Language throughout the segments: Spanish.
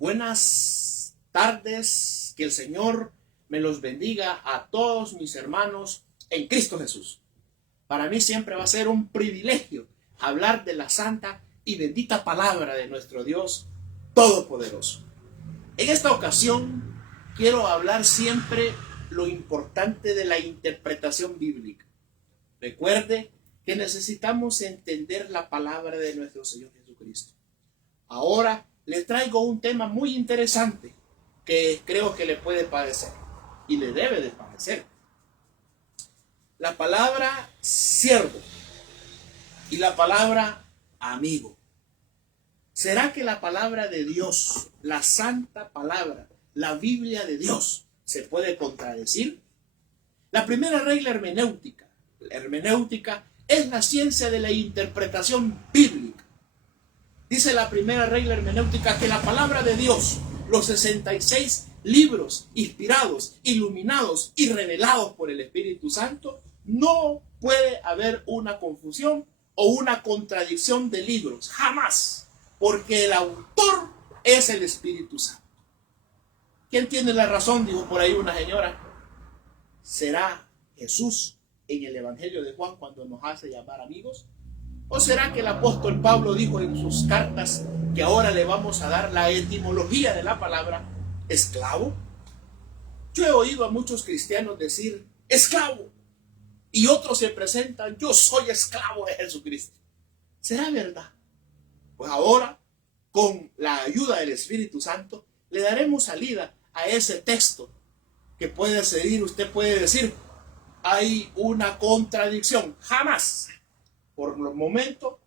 Buenas tardes, que el Señor me los bendiga a todos mis hermanos en Cristo Jesús. Para mí siempre va a ser un privilegio hablar de la santa y bendita palabra de nuestro Dios Todopoderoso. En esta ocasión quiero hablar siempre lo importante de la interpretación bíblica. Recuerde que necesitamos entender la palabra de nuestro Señor Jesucristo. Ahora le traigo un tema muy interesante que creo que le puede parecer y le debe de parecer. La palabra siervo y la palabra amigo. ¿Será que la palabra de Dios, la santa palabra, la Biblia de Dios, se puede contradecir? La primera regla hermenéutica. La hermenéutica es la ciencia de la interpretación bíblica. Dice la primera regla hermenéutica que la palabra de Dios, los 66 libros inspirados, iluminados y revelados por el Espíritu Santo, no puede haber una confusión o una contradicción de libros, jamás, porque el autor es el Espíritu Santo. ¿Quién tiene la razón? Dijo por ahí una señora. ¿Será Jesús en el Evangelio de Juan cuando nos hace llamar amigos? ¿O será que el apóstol Pablo dijo en sus cartas que ahora le vamos a dar la etimología de la palabra esclavo? Yo he oído a muchos cristianos decir esclavo y otros se presentan, yo soy esclavo de Jesucristo. ¿Será verdad? Pues ahora, con la ayuda del Espíritu Santo, le daremos salida a ese texto que puede seguir. Usted puede decir, hay una contradicción. Jamás. Por el momento,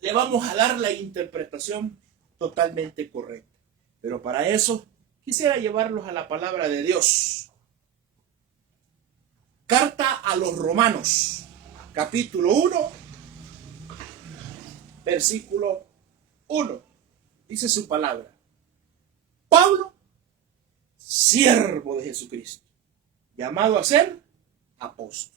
le vamos a dar la interpretación totalmente correcta. Pero para eso, quisiera llevarlos a la palabra de Dios. Carta a los Romanos, capítulo 1, versículo 1. Dice su palabra. Pablo, siervo de Jesucristo, llamado a ser apóstol.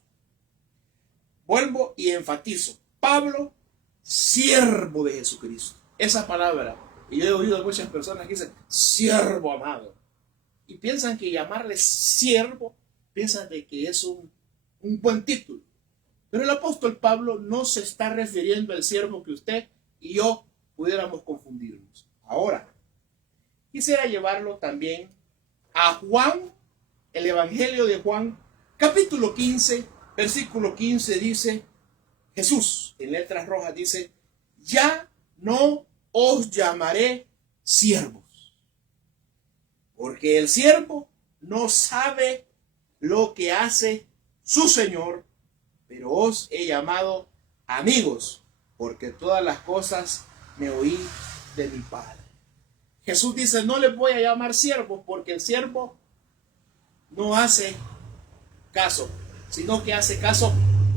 Vuelvo y enfatizo. Pablo, siervo de Jesucristo. Esa palabra, y yo he oído a muchas personas que dicen, siervo amado. Y piensan que llamarle siervo, piensan de que es un buen título. Pero el apóstol Pablo no se está refiriendo al siervo que usted y yo pudiéramos confundirnos. Ahora, quisiera llevarlo también a Juan, el Evangelio de Juan, capítulo 15, versículo 15 dice, Jesús, en letras rojas dice, ya no os llamaré siervos, porque el siervo no sabe lo que hace su Señor, pero os he llamado amigos, porque todas las cosas me oí de mi Padre. Jesús dice, no les voy a llamar siervos, porque el siervo no hace caso, sino que hace caso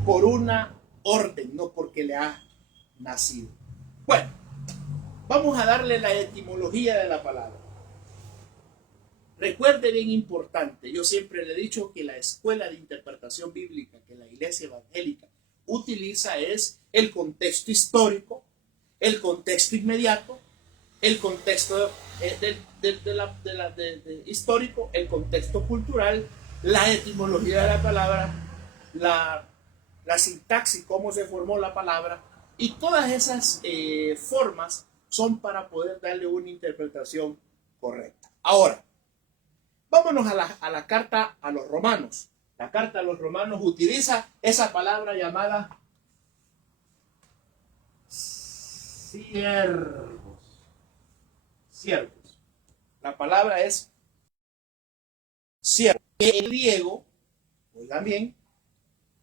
por una orden, no porque le ha nacido. Bueno, vamos a darle la etimología de la palabra. Recuerde, bien importante, yo siempre le he dicho que la escuela de interpretación bíblica que la Iglesia Evangélica utiliza es el contexto histórico, el contexto inmediato, el contexto histórico, el contexto cultural, la etimología de la palabra, la sintaxis, cómo se formó la palabra, y todas esas formas son para poder darle una interpretación correcta. Ahora, vámonos a la carta a los romanos. La carta a los romanos utiliza esa palabra llamada siervos. Siervos. La palabra es siervo. En griego, oigan bien,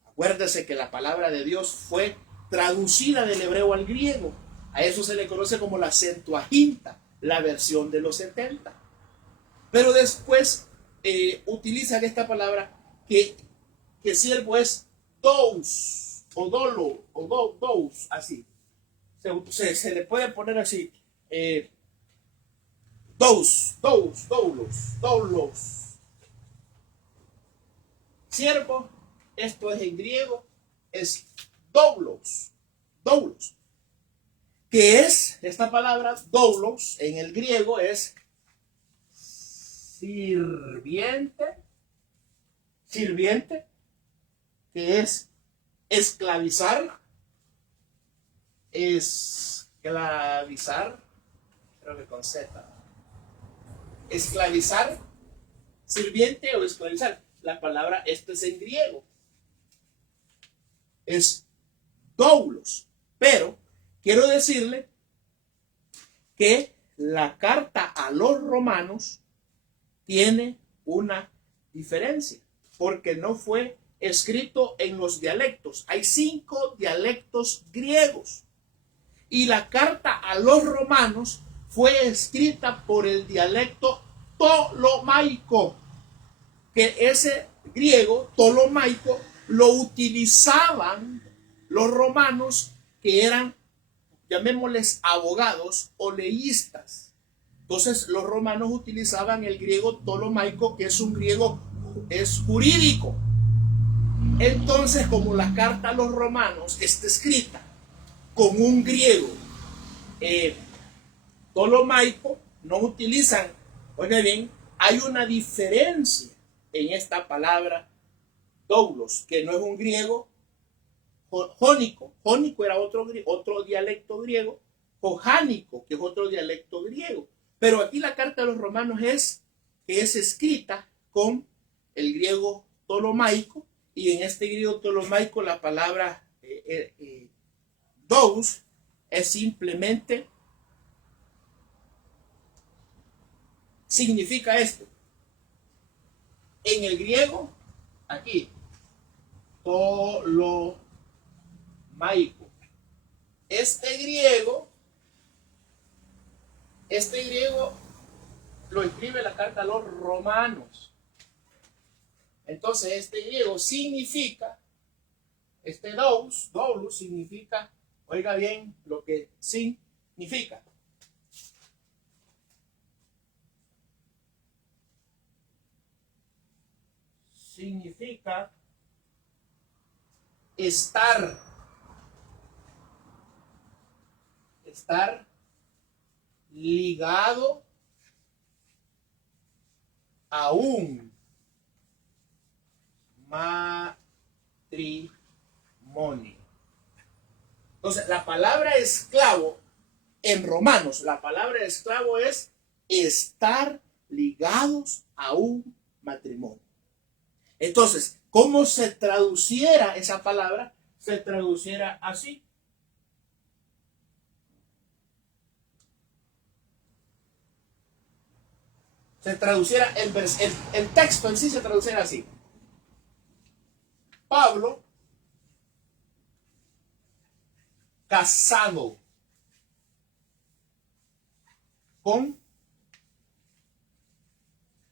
acuérdese que la palabra de Dios fue traducida del hebreo al griego. A eso se le conoce como la Septuaginta, la versión de los 70. Pero después utilizan esta palabra que siervo es dous, o dolo, o dous, así. Se le puede poner así, doulos. Siervo, esto es en griego, es doulos, que es esta palabra doulos en el griego es sirviente, que es esclavizar, creo que con Z, esclavizar, sirviente o esclavizar. La palabra, esto es en griego, es doulos, pero quiero decirle que la carta a los romanos tiene una diferencia, porque no fue escrito en los dialectos. Hay 5 dialectos griegos. Y la carta a los romanos fue escrita por el dialecto ptolomaico, que ese griego ptolomaico lo utilizaban los romanos, que eran, llamémosles, abogados o leístas. Entonces los romanos utilizaban el griego ptolomaico, que es un griego jurídico. Entonces, como la carta a los romanos está escrita con un griego ptolomaico, no utilizan, oiga bien, hay una diferencia en esta palabra doulos, que no es un griego jónico. Jónico era otro dialecto griego, o jánico, que es otro dialecto griego. Pero aquí la carta a los romanos es escrita con el griego ptolomaico, y en este griego ptolomaico la palabra dous es simplemente, significa esto. En el griego, aquí, ptolomaico. Este griego lo escribe la carta a los romanos. Entonces este griego significa, este doulos significa, oiga bien lo que significa. Significa estar ligado a un matrimonio. Entonces, la palabra esclavo en Romanos, la palabra esclavo es estar ligados a un matrimonio. Entonces, ¿cómo se traduciera esa palabra? Se traduciera así. Se traduciera el texto en sí, se traduciera así. Pablo, casado con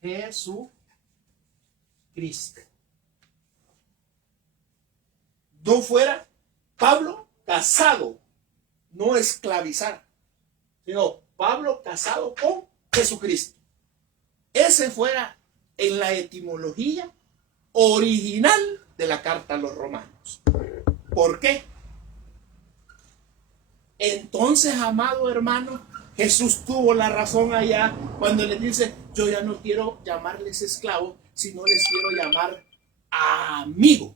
Jesucristo. No fuera Pablo casado, no esclavizar, sino Pablo casado con Jesucristo. Ese fuera en la etimología original de la carta a los romanos. ¿Por qué? Entonces, amado hermano, Jesús tuvo la razón allá cuando le dice: yo ya no quiero llamarles esclavos, sino les quiero llamar amigo.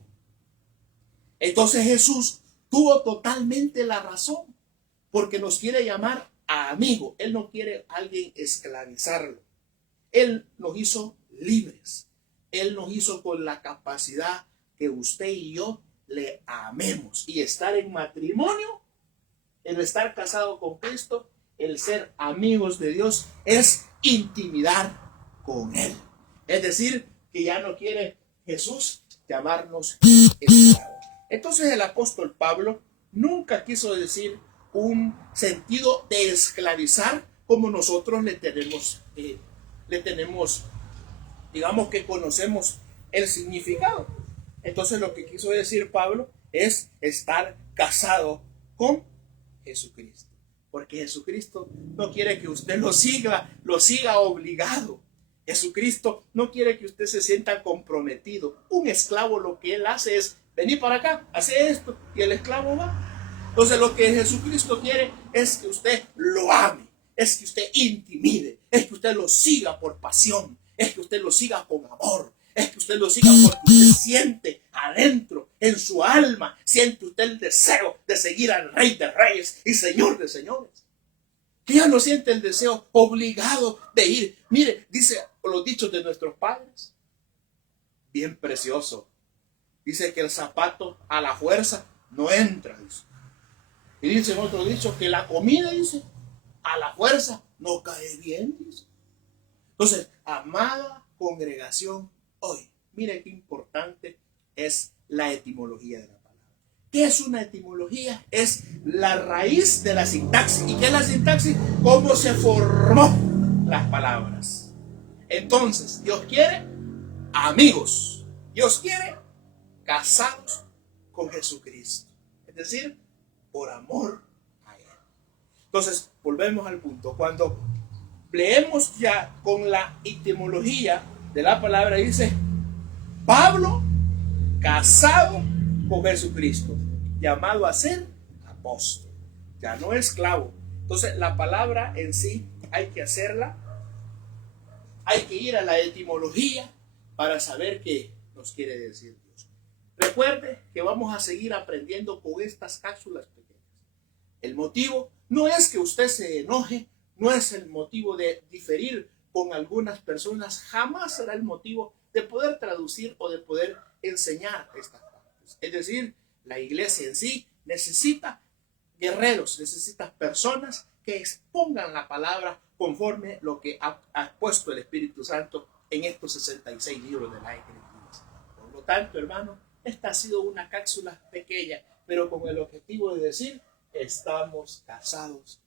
Entonces Jesús tuvo totalmente la razón, porque nos quiere llamar amigo. Él no quiere a alguien esclavizarlo. Él nos hizo libres. Él nos hizo con la capacidad que usted y yo le amemos. Y estar en matrimonio, el estar casado con Cristo, el ser amigos de Dios, es intimidar con Él. Es decir, que ya no quiere Jesús llamarnos esclavos. Entonces el apóstol Pablo nunca quiso decir un sentido de esclavizar como nosotros le tenemos, digamos que conocemos el significado. Entonces lo que quiso decir Pablo es estar casado con Jesucristo, porque Jesucristo no quiere que usted lo siga obligado. Jesucristo no quiere que usted se sienta comprometido. Un esclavo lo que él hace es: vení para acá, hace esto, y el esclavo va. Entonces lo que Jesucristo quiere es que usted lo ame, es que usted intimide, es que usted lo siga por pasión, es que usted lo siga con amor, es que usted lo siga porque usted siente adentro, en su alma, siente usted el deseo de seguir al Rey de Reyes y Señor de Señores. Que ya no siente el deseo obligado de ir. Mire, dice los dichos de nuestros padres, bien precioso. Dice que el zapato a la fuerza no entra, dice. Y dice en otro dicho que la comida, dice, a la fuerza no cae bien, dice. Entonces, amada congregación, hoy, mire qué importante es la etimología de la palabra. ¿Qué es una etimología? Es la raíz de la sintaxis. ¿Y qué es la sintaxis? ¿Cómo se formó las palabras? Entonces, Dios quiere amigos. Dios quiere casados con Jesucristo. Es decir, por amor a Él. Entonces, volvemos al punto. Cuando leemos ya con la etimología de la palabra, dice Pablo casado con Jesucristo, llamado a ser apóstol, ya no esclavo. Entonces la palabra en sí hay que hacerla, hay que ir a la etimología para saber qué nos quiere decir Dios. Recuerde que vamos a seguir aprendiendo con estas cápsulas pequeñas. El motivo no es que usted se enoje, no es el motivo de diferir con algunas personas, jamás será el motivo de poder traducir o de poder enseñar estas partes. Es decir, la iglesia en sí necesita guerreros, necesita personas que expongan la palabra conforme lo que ha puesto el Espíritu Santo en estos 66 libros de la Escritura. Por lo tanto, hermano, esta ha sido una cápsula pequeña, pero con el objetivo de decir, estamos casados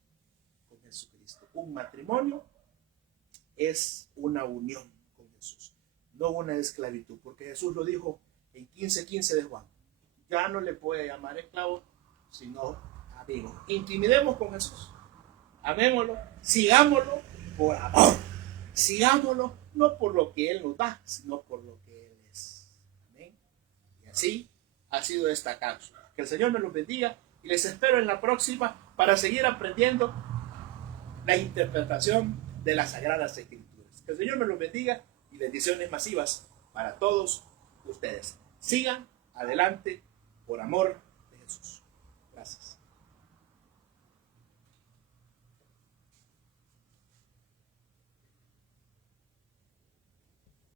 con Jesucristo. Un matrimonio es una unión con Jesús, no una esclavitud, porque Jesús lo dijo en 15:15 de Juan. Ya no le puede llamar esclavo, sino amigo. Intimidemos con Jesús, amémoslo, sigámoslo por amor, sigámoslo no por lo que Él nos da, sino por lo que Él es. Amén. Y así ha sido esta cápsula. Que el Señor me los bendiga y les espero en la próxima para seguir aprendiendo la interpretación de las Sagradas Escrituras. Que el Señor me los bendiga y bendiciones masivas para todos ustedes. Sigan adelante por amor de Jesús. Gracias.